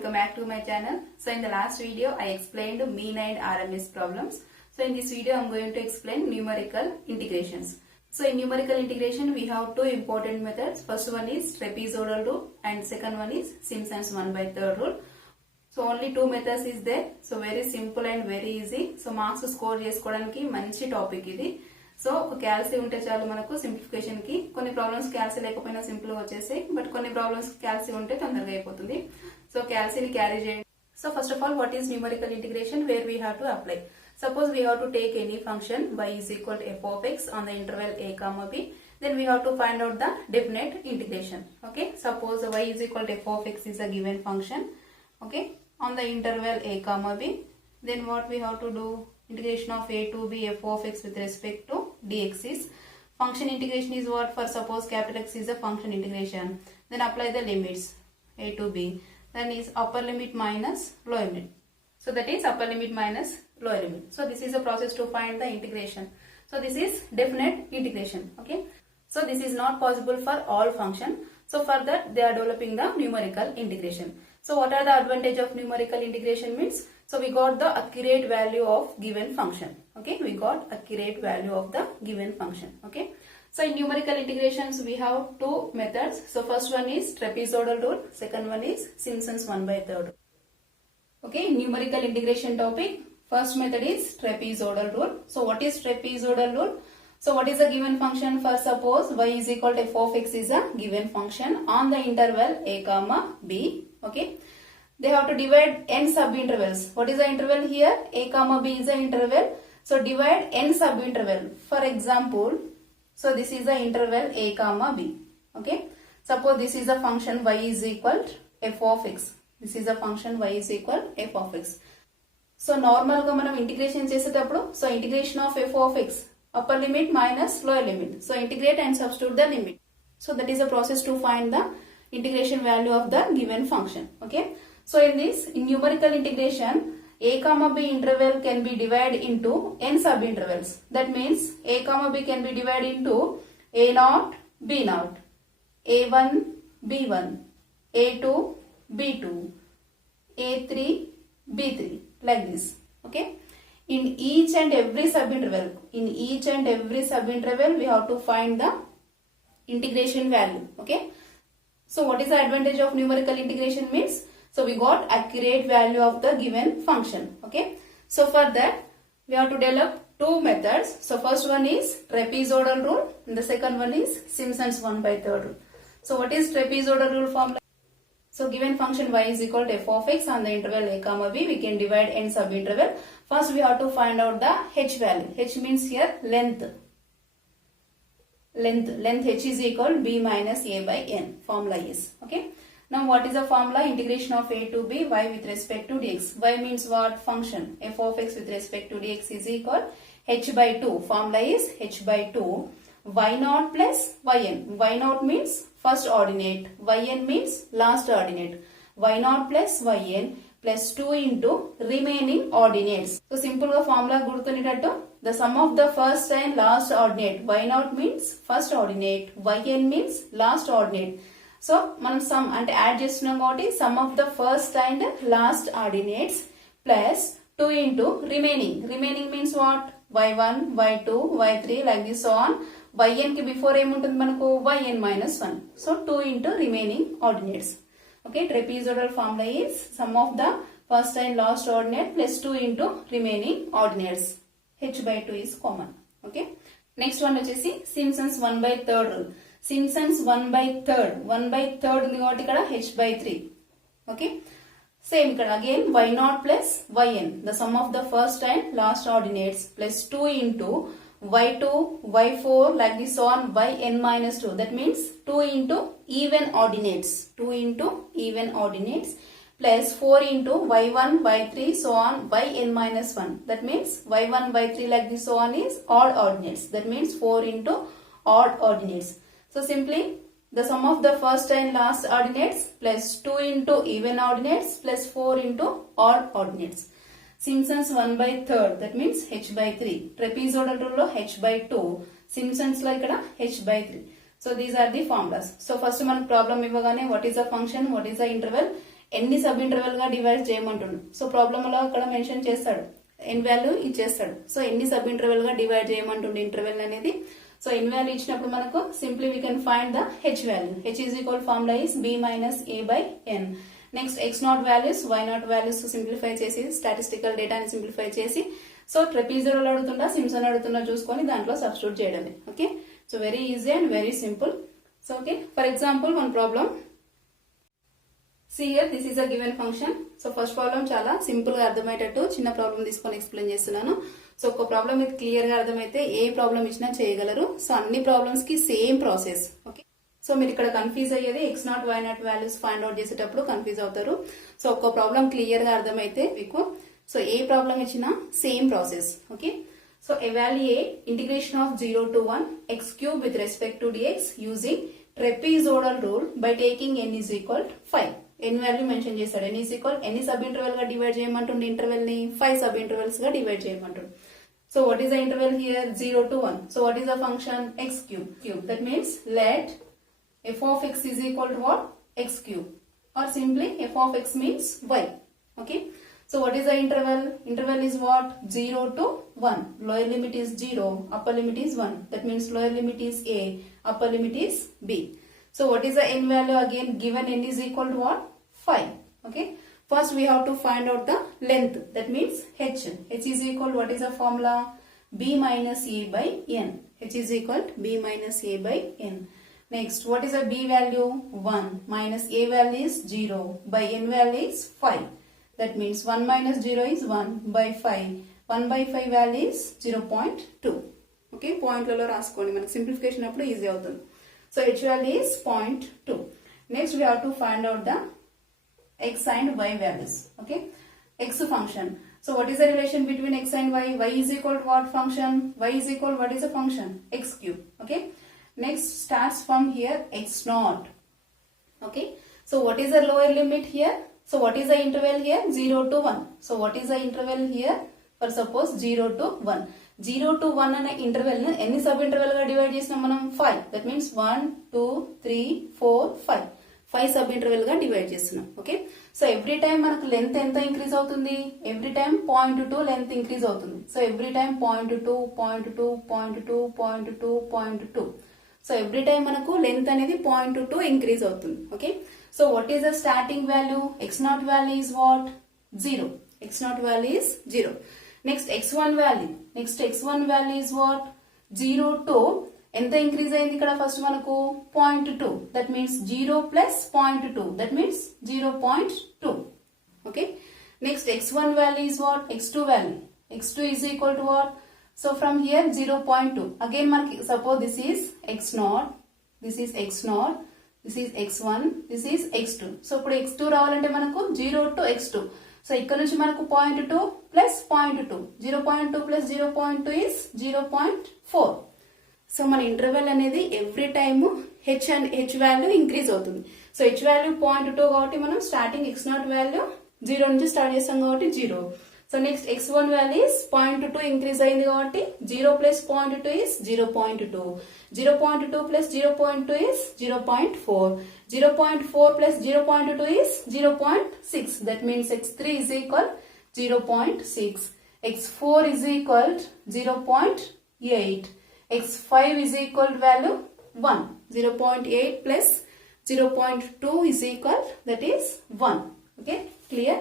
welcome back to my channel. So in the last video I explained mean and RMS problems. So in this video I am going to explain numerical integrations. So in numerical integration we have two important methods. First one is trapezoidal rule and second one is Simpson's 1/3 rule. So only two methods is there. So very simple and very easy. So marks score chesukodaniki manchi topic idi. So క్యాల్సీ ఉంటే చాలు మనకు సింప్లిఫికేషన్ కి. కొన్ని ప్రాబ్లమ్స్ క్యాల్సీ లేకపోయినా సింపుల్ గా వచ్చేసాయి, బట్ కొన్ని ప్రాబ్లమ్స్ క్యాల్సీ ఉంటే తొందరగా అయిపోతుంది. సో క్యాల్సీని క్యారీ చేయండి. So first of all what is numerical integration, where we have to apply. Suppose we have to take any function y is equal to f of x on the interval a comma b, then we have to find out the definite integration. Okay, suppose y is equal to f of x is a given function, okay, on the interval a comma b, then what we have to do, integration of a to b f of x with respect to dx is function integration is what, for suppose capital X is a function integration, then apply the limits a to b, then is upper limit minus lower limit. So that is upper limit minus lower limit. So this is a process to find the integration. So this is definite integration. Okay. So this is not possible for all function. So for that they are developing the numerical integration. So what are the advantage of numerical integration means? So we got the accurate value of given function. Okay. We got accurate value of the given function. Okay. So in numerical integrations we have two methods. So first one is trapezoidal rule. Second one is Simpson's 1/3 rule. Okay, numerical integration topic. First method is trapezoidal rule. So what is trapezoidal rule? So what is a given function? For suppose y is equal to f of x is a given function on the interval a comma b. Okay, they have to divide n subintervals. What is the interval here? A comma b is the interval. So divide n subinterval. For example, so this is the interval a comma b. Okay, suppose this is a function y is equal to f of x. This is a function y is equal f of x. So normal గా మనం ఇంటిగ్రేషన్ చేసేటప్పుడు, so integration of f of x, upper limit minus lower limit. So integrate and substitute the limit. So that is a process to find the integration value of the given function. Okay. So in this, in numerical integration, a comma b interval can be divided into n subintervals. That means a comma b can be divided into a0, b0, a1, b1, a2, b2, a3, b3, like this. Okay, in each and every subinterval, we have to find the integration value. Okay, so what is the advantage of numerical integration means? So we got accurate value of the given function. Okay, so for that we have to develop two methods. So first one is trapezoidal rule and the second one is Simpson's 1/3 rule. So what is trapezoidal rule formula? So given function y is equal to f of x on the interval a comma b, we can divide n subinterval. First we have to find out the h value. H means here length. Length h is equal to b minus a by n. Formula is. Okay. Now what is the formula? Integration of a to b y with respect to dx. Y means what? Function. F of x with respect to dx is equal h by 2. Formula is h by 2. y0 plus yn. Y0 means first ordinate, yn means last ordinate. y0 plus yn plus 2 into remaining ordinates. So simple ga formula gurtunetattu, the sum of the first and last ordinate. y0 means first ordinate, yn means last ordinate. So మనం sum అంటే యాడ్ చేస్తున్నాం కాబట్టి sum of the first and last ordinates plus 2 into remaining. Remaining means what? y1, y2, y3 like this so on. yn కి బిఫోర్ ఏముంటుంది మనకు? yn minus 1. So 2 into remaining ordinates. Okay, trapezoidal formula is sum of the first and last ordinate plus 2 into remaining ordinates. h by 2 is common. Okay, next one వచ్చేసి Simpson's 1/3 rule. Simpson's 1/3 ఉంది కాబట్టి ఇక్కడ h by 3. Okay, same ఇక్కడ again y0 plus yn, the sum of the first and last ordinates plus 2 into y2, y4 like this on yn minus 2. That means 2 into even ordinates. 2 into even ordinates plus 4 into y1, y3 so on yn minus 1. That means y1, y3 like this so on is odd ordinates. That means 4 into odd ordinates. So simply the sum of the first and last ordinates plus 2 into even ordinates plus 4 into odd ordinates. Simpson's 1/3, that means h by 3. Trapezoidal rule lo h by 2. Simpsons lo ikkada h by 3. So these are the formulas. So first man problem ivagane what is the function, what is the interval, ఎన్ని sub interval గా డివైడ్ చేయమంటుండు. So problem లో అక్కడ మెన్షన్ చేస్తాడు, ఎన్ వాల్యూ ఇచ్చేస్తాడు. సో ఎన్ని sub interval గా డివైడ్ చేయమంటుండు ఇంటర్వెల్ అనేది. సో ఎన్ వాల్యూ ఇచ్చినప్పుడు మనకు simply we can find the H value. H is equal formula is b minus a by n. Next x not values y not values simplify చేసి స్టాటిస్టికల్ డేటాని సింప్లిఫై చేసి సో ట్రెపీజోయిడల్ అడుగుతుందా సింప్సన్ అడుగుతుందా చూసుకొని దాంట్లో సబ్స్టిట్యూట్ చేయడమే. Okay, so very easy and very simple. So okay, for example one problem. See here, this is a given function. So first problem చాలా సింపుల్ గా అర్థమయ్యేటట్టు చిన్న ప్రాబ్లం తీసుకొని ఎక్స్ప్లెయిన్ చేస్తున్నాను. సో ఒక ప్రాబ్లం మీకు క్లియర్ గా అర్థమైతే ఏ ప్రాబ్లం ఇచ్చినా చేయగలరు. సో అన్ని ప్రాబ్లమ్స్ కి సేమ్ ప్రాసెస్. ఓకే, సో మీరు ఇక్కడ కన్ఫ్యూజ్ అయ్యేది x not y not values find out చేసేటప్పుడు కన్ఫ్యూజ్ అవుతారు. సో ఒక ప్రాబ్లం క్లియర్ గా అర్థమైతే మీకు సో ఏ ప్రాబ్లం ఇచ్చినా same process. Okay, so evaluate integration of 0 to 1 x cube with respect to dx using trapezoidal rule by taking n is equal 5. n value mention చేస్తాడు. n is equal ఎన్ని sub interval గా divide చేయమంటుండే interval ని 5 sub intervals గా divide చేయమంటుండే. So what is the interval here 0 to 1. So what is the function x cube. That means let f of x is equal to what? X cube, or simply f of x means y. Okay, so what is the interval? Interval is what? 0 to 1. Lower limit is 0, upper limit is 1. That means lower limit is a, upper limit is b. So what is the n value? Again given n is equal to what? 5. Okay, first we have to find out the length. That means h. h is equal, what is the formula? b minus a by n. h is equal to b minus a by n. Next, what is the b value? 1 minus a value is 0 by n value is 5. That means 1 minus 0 is 1 by 5. 1 by 5 value is 0.2. Okay, point లలో రాసుకోండి, మనకి సింప్లిఫికేషన్ అప్పుడు ఈజీ అవుతుంది. So h value is 0.2. Next we have to find out the x and y values. Okay, x function. So what is the relation between x and y? Y is equal to what function? Y is equal, what is the function? X cube. Okay, next starts from here x naught. Okay, so what is the lower limit here? So what is the interval here? 0 to 1. So what is the interval here? For suppose 0 to 1. 0 to 1 అనే ఇంటర్వెల్ ను ఎన్ని sub interval గా డివైడ్ చేసినాం మనం? 5. That means 1 2 3 4 5. 5 sub interval గా డివైడ్ చేస్తున్నాం. Okay, so every time మనకు లెంత్ ఎంత ఇంక్రీజ్ అవుతుంది? ఎవ్రీ టైం 0.2 లెంత్ ఇంక్రీజ్ అవుతుంది. So every time 0.2 0.2 0.2 0.2 0.2. So every time మనకు లెంత్ అనేది 0.2 ఇంక్రీజ్ అవుతుంది. Okay, so what is the starting value? x not value is what? 0. x not value is 0. Next x1 value. Next x1 value is what? 0 to ఎంత ఇంక్రీజ్ అయింది ఇక్కడ? ఫస్ట్ మనకు 0.2. That means 0 ప్లస్ 0.2. That means 0.2. Okay, next x1 value is what? x2 value. x2 is equal to what? So from here 0.2. Again మనకి suppose this is x naught, this is x naught, this is x1, this is x2. So ఇప్పుడు x2 రావాలంటే మనకు 0 to x2. So ఇక్కడ నుంచి మనకు 0.2 ప్లస్ 0.2. 0.2 ప్లస్ 0.2 is 0.4. సో మన ఇంటర్వెల్ అనేది every time h value increase అవుతుంది. సో h వాల్యూ 0.2 కాబట్టి మనం స్టార్టింగ్ x నాట్ వాల్యూ 0 నుంచి స్టార్ట్ చేస్తాం కాబట్టి 0. So next x1 value is 0.2 ఇంక్రీజ్ అయింది కాబట్టి 0 ప్లస్ 0.2 is 0.2. 0.2 ప్లస్ 0.2 is 0.4. 0.4 plus 0.2 is 0.6. That means x3 is equal 0.6. x4 is equal 0.8. x5 is equal to value 1. 0.8 plus 0.2 is equal, that is 1. Okay, clear?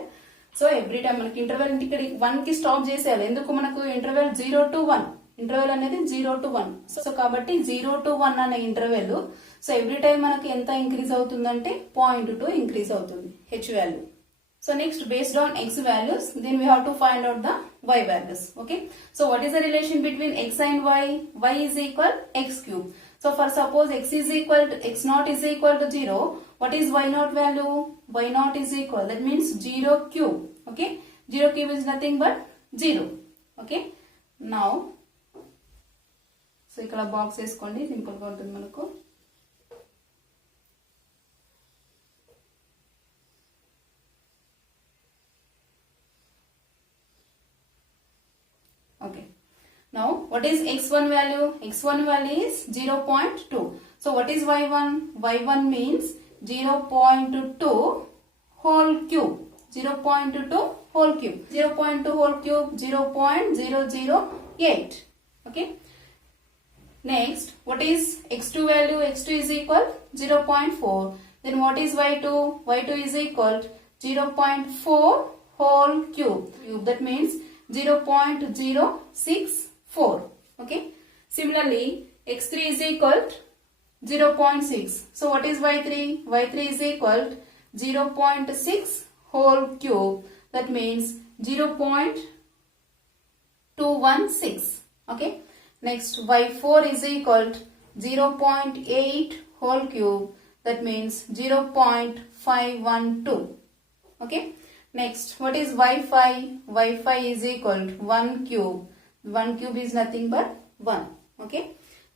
So every time మనకి ఇంటర్వెల్ ఇక్కడ 1 కి స్టాప్ చేసేయాలి. ఎందుకు? మనకు ఇంటర్వెల్ 0 to 1. ఇంటర్వెల్ అనేది 0 to 1. సో కాబట్టి 0 to 1 అనే ఇంటర్వెల్ సో ఎవ్రీ టైం మనకి ఎంత ఇంక్రీజ్ అవుతుందంటే 0.2 ఇంక్రీజ్ అవుతుంది h value. So next, based on x values, then we have to find out the y values. Okay, so what is the relation between x and y? Y is equal x cube. So for suppose x is equal to x naught is equal to 0, what is y naught value? Y naught is equal, that means 0 cube. Okay, 0 cube is nothing but 0. Okay, now so ikkada box veskondi, simple ga untundi manaku. Okay, now what is x1 value? x1 value is 0.2. So what is y1? y1 means 0.2 whole cube. 0.2 whole cube. 0.2 whole cube 0.008. Okay. Next, what is x2 value? x2 is equal 0.4. Then what is y2? y2 is equal 0.4 whole cube. That means 0.064. Okay. Similarly, x3 is equal 0.6. So what is y3? y3 is equal 0.6 whole cube. That means 0.216. Okay. Next, y4 is equal to 0.8 whole cube. That means 0.512. Okay. Next, what is y5? y5 is equal to 1 cube. 1 cube is nothing but 1. Okay.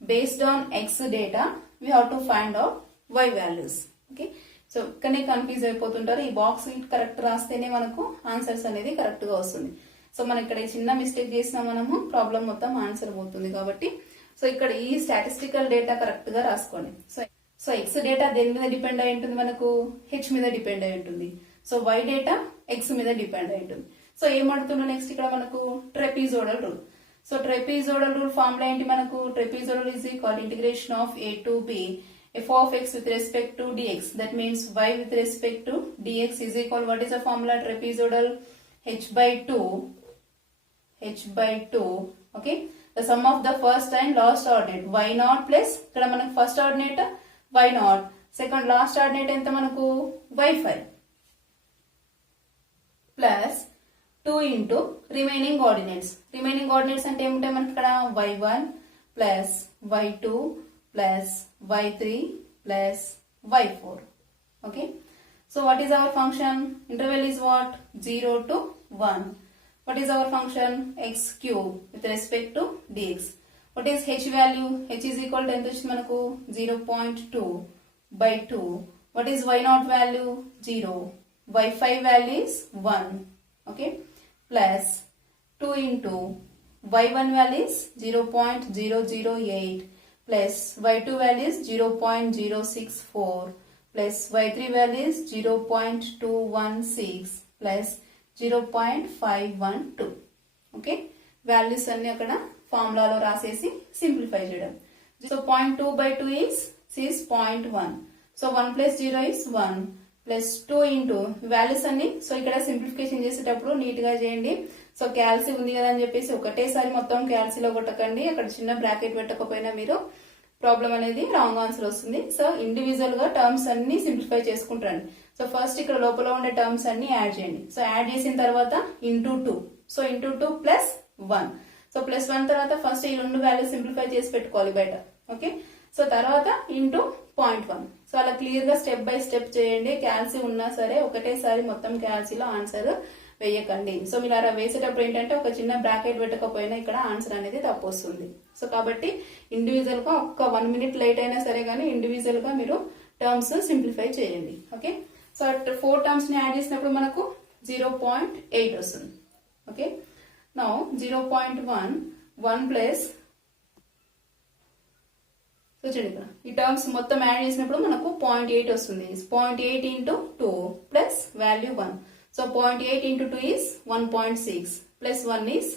Based on x data, we have to find out y values. Okay. So, కనే కన్ఫ్యూజ్ అయిపోతుంటారు. ఈ box correct రాస్తేనే మనకు ఆన్సర్స్ అనేది కరెక్ట్ గా వస్తుంది. సో మనం ఇక్కడ చిన్న మిస్టేక్ చేసినా మనము ప్రాబ్లం మొత్తం ఆన్సర్ పోతుంది కాబట్టి సో ఇక్కడ ఈ స్టాటిస్టికల్ డేటా కరెక్ట్ గా రాసుకోండి. సో ఎక్స్ డేటా దేని మీద డిపెండ్ అయి ఉంటుంది? మనకు హెచ్ మీద డిపెండ్ అయి ఉంటుంది. సో వై డేటా ఎక్స్ మీద డిపెండ్ అయి ఉంటుంది. సో ఏమడుతుందో నెక్స్ట్ ఇక్కడ మనకు trapezoidal rule. So trapezoidal rule formula ఏంటి? మనకు trapezoidal is equal integration of a to b f of x with respect to dx. That means y with respect to dx is equal, what is the formula? Trapezoidal h by 2. Okay. The sum of the first and last ordinate y naught plus ఇక్కడ మనకు first ordinate y naught, second last ordinate ఎంత మనకు y5 plus 2 into remaining ordinates. Remaining ordinates అంటే ఏముంటాయి మనకి ఇక్కడ? y1 plus y2 plus y3 plus y4. Okay. So what is our function? Interval is what? 0 to 1. What is our function? X cube with respect to dx. What is h value? H is equal to ఎంత వచ్చింది మనకు? 0.2 by 2. What is y naught value? 0. y5 value is 1. Okay. Plus 2 into y1 value is 0.008. plus y2 value is 0.064 plus y3 value is 0.216 plus 0.512. Okay. Values అన్ని అక్కడ ఫార్ములాలో రాసేసి సింప్లిఫై చేయడం. So 0.2 by 2 is 0.1. So 1 plus 0 is 1 plus 2 into values అన్ని. సో ఇక్కడ సింప్లిఫికేషన్ చేసేటప్పుడు నీట్ గా చేయండి. సో క్యాల్సీ ఉంది కదా అని చెప్పేసి ఒకటేసారి మొత్తం క్యాల్సీలో కొట్టకండి. అక్కడ చిన్న బ్రాకెట్ పెట్టకపోయినా మీరు ప్రాబ్లం అనేది రాంగ్ ఆన్సర్ వస్తుంది. సో ఇండివిజువల్ గా టర్మ్స్ అన్ని సింప్లిఫై చేసుకుంటారండి. సో ఫస్ట్ ఇక్కడ లోపల ఉండే టర్మ్స్ అన్ని యాడ్ చేయండి. సో యాడ్ చేసిన తర్వాత ఇంటూ 2. సో ఇంటూ 2 ప్లస్ 1. సో ప్లస్ 1 తర్వాత ఫస్ట్ ఈ రెండు వాల్యూస్ సింప్లిఫై చేసి పెట్టుకోవాలి బయట. ఓకే. సో తర్వాత ఇంటూ 0.1. సో అలా క్లియర్ గా స్టెప్ బై స్టెప్ చేయండి. క్యాల్సీ ఉన్నా సరే ఒకటేసారి మొత్తం క్యాల్సీలో ఆన్సర్ వేయకండి. సో మీరు అలా వేసేటప్పుడు ఏంటంటే ఒక చిన్న బ్రాకెట్ పెట్టకపోయినా ఇక్కడ ఆన్సర్ అనేది తప్పు వస్తుంది. సో కాబట్టి ఇండివిజువల్ గా ఒక్క 1 minute లేట్ అయినా సరే కానీ ఇండివిజువల్ గా మీరు టర్మ్స్ సింప్లిఫై చేయండి. ఓకే. సో 4 టర్మ్స్ ని యాడ్ చేసినప్పుడు మనకు 0.8 వస్తుంది. ఓకే. నౌ 0.1 1 ప్లస్ సో చూడండి ఈ టర్మ్స్ మొత్తం యాడ్ చేసినప్పుడు మనకు 0.8 వస్తుంది. 0.8 into 2 ప్లస్ వాల్యూ 1. So 0.8 into 2 is 1.6 plus 1 is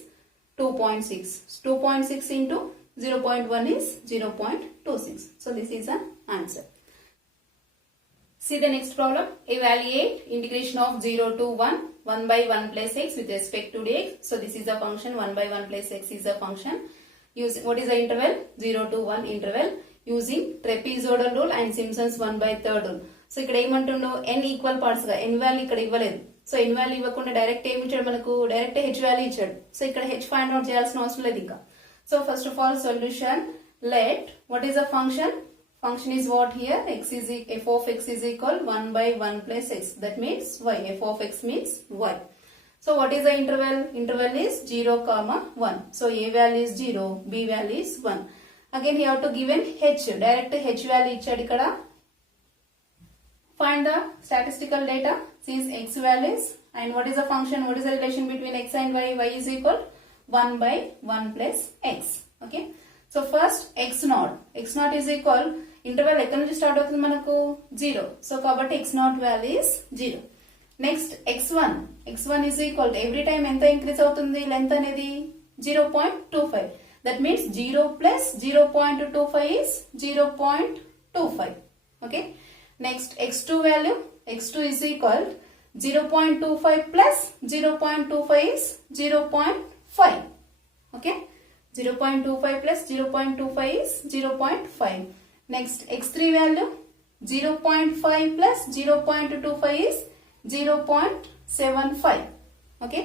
2.6. 2.6 into 0.1 is 0.26. So this is an answer. See the next problem. Evaluate integration of 0 to 1, 1 by 1 plus x with respect to dx. So this is a function, 1 by 1 plus x is a function. Using what is the interval? 0 to 1 interval using Trapezoidal Rule and Simpsons 1 by 3rd rule. So ఇక్కడ ఏమంటుండో n equal parts గా n value ఇక్కడ ఇవ్వలేదు. So n value ఇవ్వకుండా డైరెక్ట్ ఏమి ఇచ్చాడు మనకు? Direct h value ఇచ్చాడు. సో ఇక్కడ h ఫైండ్ అవుట్ చేయాల్సిన అవసరం లేదు ఇంకా. So first of all solution, let what is the function? Function is what here? F of x is equal 1 by 1 plus x. That means y. F of x means y. So what is the interval? Interval is 0, 1. So a value is 0, b value is 1. Again you have to give an h. Direct h value ఇచ్చాడు ఇక్కడ. Find the statistical data. Sees x values and what is the function? What is the relation between x and y? Y is equal 1 by 1 plus x. Okay. So first x naught. X naught is equal, interval ఎక్కడి నుంచి స్టార్ట్ అవుతుంది మనకు? 0. సో కాబట్టి x naught value is 0. Next x1 is equal to every time ఎంత increase అవుతుంది లెంత్ అనేది 0.25. that means 0 plus 0.25 is 0.25. okay, next x2 value, x2 is equal to 0.25 plus 0.25 is 0.5. okay, 0.25 plus 0.25 is 0.5. next x3 value, 0.5 plus 0.25 is 0.75. okay,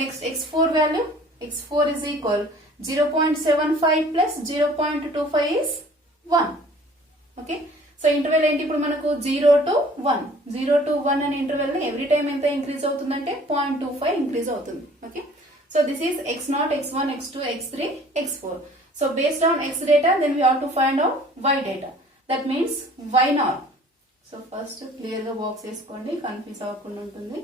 next x4 value, x4 is equal 0.75 plus 0.25 is 1. okay, so interval ఏంటి ఇప్పుడు మనకు 0 to 1 అనే interval ని every time ఎంత ఇంక్రీజ్ అవుతుందంటే 0.25 ఇంక్రీజ్ అవుతుంది. okay, so this is x0, x1, x2, x3, x4. so based on x data, then we have to find out y data. that means y0. so first clear గా బాక్స్ వేసుకోండి, కన్ఫ్యూజ్ అవ్వకుండా ఉంటుంది.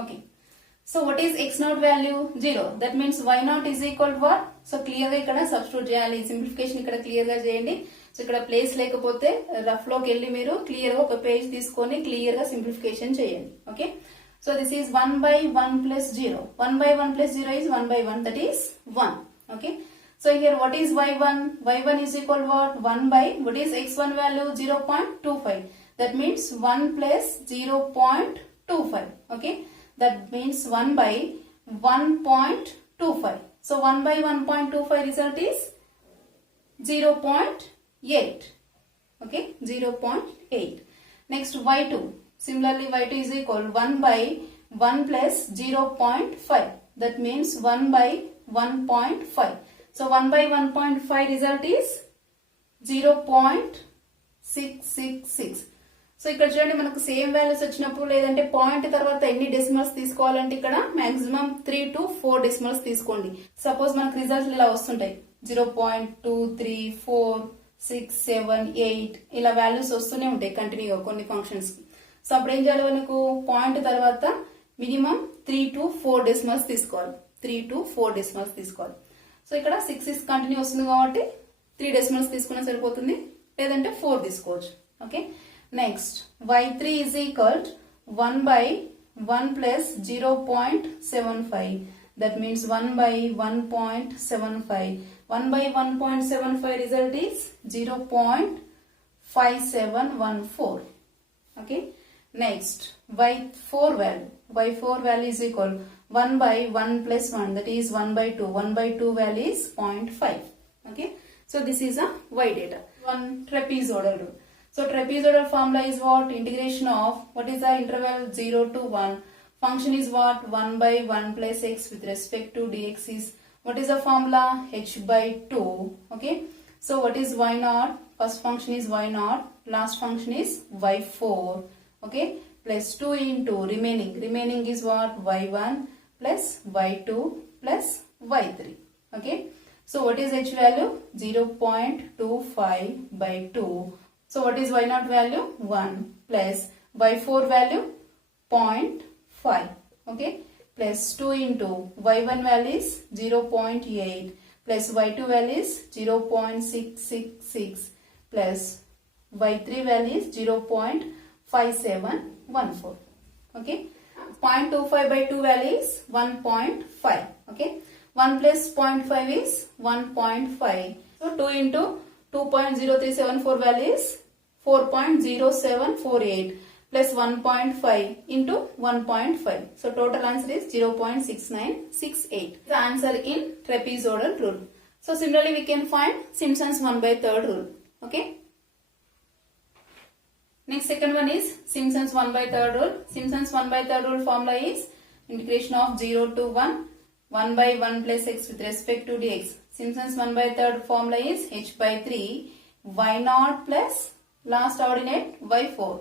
okay, so what is x0 value? 0. that means y0 is equal to what? so clear గా ఇక్కడ సబ్స్టిట్యూట్ చేయాలి. సింప్లిఫికేషన్ ఇక్కడ క్లియర్ గా చేయండి. సో ఇక్కడ ప్లేస్ లేకపోతే రఫ్ లోకి వెళ్ళి మీరు క్లియర్ గా ఒక పేజ్ తీసుకొని క్లియర్ గా సింప్లిఫికేషన్ చేయండి. ఓకే, so this is 1 by 1 plus 0. 1 by 1 plus 0 is 1 by 1, that is 1. okay, so here what is y1? y1 is equal to what? 1 by, what is x1 value? 0.25. that means 1 plus 0.25. okay, that means 1 by 1.25. so 1 by 1.25 result is 0.8. okay, 0.8. next y2, similarly y2 is equal 1 by 1 plus 0.5. that means 1 by 1.5. so 1 by 1.5 result is 0.666. సో ఇక్కడ చూడండి, మనకు same values వచ్చినప్పుడు లేదంటే పాయింట్ తర్వాత ఎన్ని డెసిమల్స్ తీసుకోవాలంటే ఇక్కడ మాక్సిమం 3 to 4 డెసిమల్స్ తీసుకోండి. సపోజ్ మనకు రిజల్ట్స్ ఇలా వస్తుంటాయి 0.23467 ఇలా వాల్యూస్ వస్తూనే ఉంటాయి కంటిన్యూగా కొన్ని ఫంక్షన్స్ కి. సో అప్పుడు ఏం చేయాలి, మనకు పాయింట్ తర్వాత మినిమం 3 to 4 డెసిమల్స్ తీసుకోవాలి. 3 to 4 డెసిమల్స్ తీసుకోవాలి. సో ఇక్కడ 6 కంటిన్యూ వస్తుంది కాబట్టి 3 డెసిమల్స్ తీసుకున్నా సరిపోతుంది, లేదంటే 4 తీసుకోవచ్చు. Okay, next y3 is equal to 1 by 1 plus 0.75. that means 1 by 1.75. 1 by 1.75 result is 0.5714. okay, next y4 value is equal 1 by 1 plus 1, that is 1 by 2. 1 by 2 value is 0.5. okay, so this is a y data. One trapezoidal rule. so trapezoidal formula is what? integration of, what is the interval? 0 to 1. function is what? 1 by 1 plus x with respect to dx is, what is the formula? h by 2. okay, so what is y0? first function is y0, last function is y4. okay, plus 2 into remaining is what? y1 plus y2 plus y3. okay, so what is h value? 0.25 by 2. so what is y0 value? 1 plus y4 value 0.5. okay, plus 2 into y1 value is 0.8 plus y2 value is 0.666 plus y3 value is 0.5714. okay, 0.25 by 2 value is 1.5. okay, 1 plus 0.5 is 1.5. so 2 into 2.0374 value is 4.0748 plus 1.5 into 1.5. so total answer is 0.6968. the answer in trapezoidal rule. so similarly we can find Simpson's 1/3 rule. okay, next second one is Simpson's 1/3 rule. Simpson's 1/3 rule formula is integration of 0 to 1, 1 by 1 plus x with respect to dx. Simpson's 1/3 formula is h by 3 y0 plus last ordinate y4.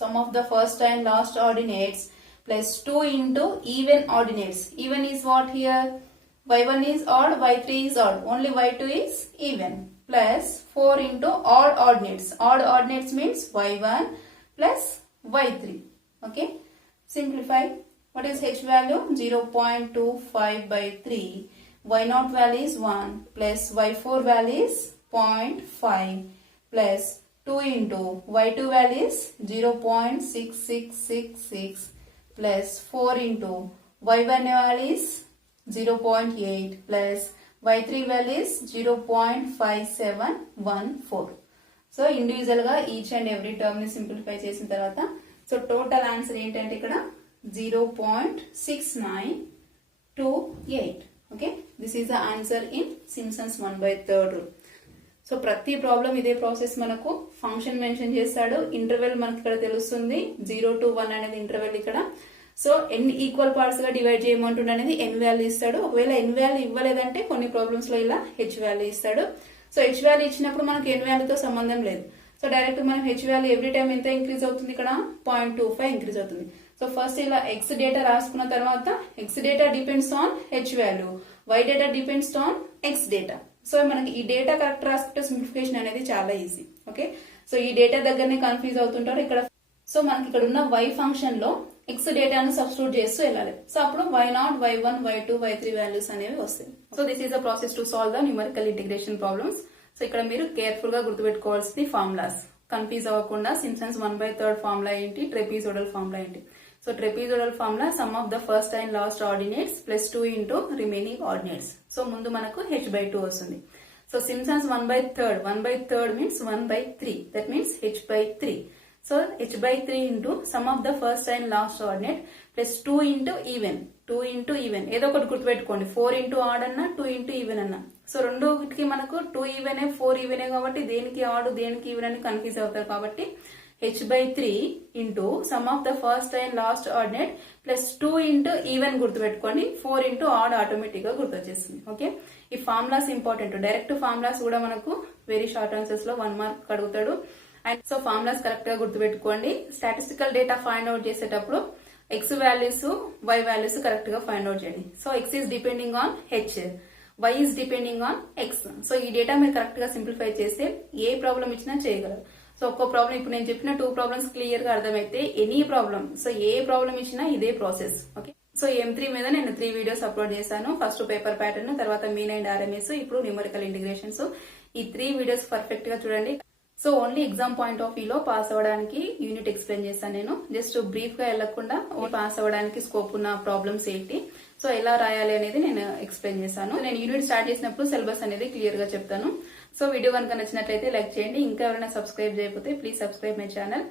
sum of the first and last ordinates plus 2 into even ordinates. Even is what here? y1 is odd, y3 is odd, only y2 is even, plus 4 into odd ordinates. Odd ordinates means y1 plus y3. okay, simplify. what is h value? 0.25 by 3 y0 value is 1 plus y4 value is 0.5 plus 2 into y2 value is 0.6666 plus 4 into y1 value is 0.8 plus y3 value is 0.5714. So individual గా each and every term ని సింప్లిఫై చేసిన తర్వాత so total answer ఏంటంటే ఇక్కడ 0.6928. Okay, this is the answer in Simpson's 1/3 rule. So ప్రతి ప్రాబ్లం ఇదే ప్రాసెస్, మనకు function mention చేస్తాడు, ఇంటర్వెల్ మనకి ఇక్కడ తెలుస్తుంది 0 to 1 అనేది ఇంటర్వెల్ ఇక్కడ. సో ఎన్ని ఈక్వల్ పార్ట్స్ గా డివైడ్ చేయమంటుండ అనేది ఎన్ వాల్యూ ఇస్తాడు. ఒకవేళ ఎన్ వాల్యూ ఇవ్వలేదంటే కొన్ని ప్రాబ్లమ్స్ లో ఇలా హెచ్ వాల్యూ ఇస్తాడు. సో హెచ్ వాల్యూ ఇచ్చినప్పుడు మనకి ఎన్ వాల్యూతో సంబంధం లేదు. సో డైరెక్ట్ మనం హెచ్ వాల్యూ ఎవ్రీ టైం ఎంత ఇంక్రీజ్ అవుతుంది, ఇక్కడ 0.25 ఇంక్రీజ్ అవుతుంది. సో ఫస్ట్ ఇలా ఎక్స్ డేటా రాసుకున్న తర్వాత x data depends on h value, y data depends on x data. So మనకి ఈ డేటా కరెక్ట్ రాసుకుంటే సింప్లిఫికేషన్ అనేది చాలా ఈజీ. ఓకే, సో ఈ డేటా దగ్గరనే కన్ఫ్యూజ్ అవుతుంటారు ఇక్కడ. సో మనకి ఇక్కడ ఉన్న y ఫంక్షన్ లో ఎక్స్ డేటాను సబ్స్టిట్యూట్ చేస్తూ వెళ్ళాలి. సో అప్పుడు y0, y1, y2, y3 values అనేవి వస్తాయి. So this is the process to solve the numerical integration problems. So ఇక్కడ మీరు కేర్ఫుల్ గా గుర్తుపెట్టుకోవాల్సింది ఫార్ములాస్, కన్ఫ్యూజ్ అవ్వకుండా. సింప్సన్స్ 1/3 ఫార్ములా ఏంటి, ట్రెపీజోడల్ ఫార్ములా ఏంటి. So trapezoidal formula sum of the first and last ordinates plus 2 into remaining ordinates. So ముందు మనకు h/2 వస్తుంది. So Simpson's 1/3 means 1/3, that means h/3. So h/3 into sum of the first and last ordinate plus 2 into even. ఏదో ఒకటి గుర్తుపెట్టుకోండి, 4 into odd అన్నా 2 into even అన్నా. సో రెండుకి మనకు 2 even 4 even కాబట్టి దేనికి ఆడ్ దేనికి ఈవెన్ అని కన్ఫ్యూజ్ అవుతారు. కాబట్టి h/3 into sum of the first and last ordinate plus 2 into even గుర్తుపెట్టుకోండి, 4 into odd ఆటోమేటిక్ గా గుర్తొచ్చేస్తుంది. ఓకే, ఈ ఫార్ములాస్ ఇంపార్టెంట్. డైరెక్ట్ ఫార్ములాస్ కూడా మనకు వెరీ షార్ట్ ఆన్సర్స్ లో 1 మార్క్ అడుగుతాడు. అండ్ సో ఫార్ములాస్ కరెక్ట్ గా గుర్తుపెట్టుకోండి. స్టాటిస్టికల్ డేటా ఫైండ్ అవుట్ చేసేటప్పుడు x values, y values correct గా ఫైండ్ అవుట్ చేయండి. So x is depending on h, y is depending on x. So ఈ డేటా మీరు correct గా సింప్లిఫై చేస్తే ఏ ప్రాబ్లం ఇచ్చినా చేయగలరు. సో ఒక్కో ప్రాబ్లం, ఇప్పుడు నేను చెప్పిన 2 ప్రాబ్లమ్స్ క్లియర్ గా అర్థమైతే ఎనీ ప్రాబ్లం, సో ఏ ప్రాబ్లం ఇచ్చినా ఇదే ప్రాసెస్. ఓకే, సో M3 మీద నేను 3 వీడియోస్ అప్లోడ్ చేశాను. ఫస్ట్ పేపర్ ప్యాటర్న్, తర్వాత మీన్ అండ్ ఆర్ఎంఎస్, ఇప్పుడు న్యూమరికల్ ఇంటిగ్రేషన్స్. ఈ 3 వీడియోస్ పర్ఫెక్ట్ గా చూడండి. So only exam point of view లో పాస్ అవ్వడానికి యూనిట్ ఎక్స్ప్లెయిన్ చేశాను నేను. జస్ట్ బ్రీఫ్ గా వెళ్లకుండా పాస్ అవ్వడానికి స్కోప్ ఉన్న ప్రాబ్లమ్స్ ఏంటి, సో ఎలా రాయాలి అనేది నేను ఎక్స్ప్లెయిన్ చేశాను. నేను యూనిట్ స్టార్ట్ చేసినప్పుడు సిలబస్ అనేది క్లియర్ గా చెప్తాను. సో వీడియో కనుక నచ్చినట్లయితే లైక్ చేయండి. ఇంకా ఎవరైనా సబ్స్క్రైబ్ చేయకపోతే ప్లీజ్ సబ్స్క్రైబ్ మై ఛానల్.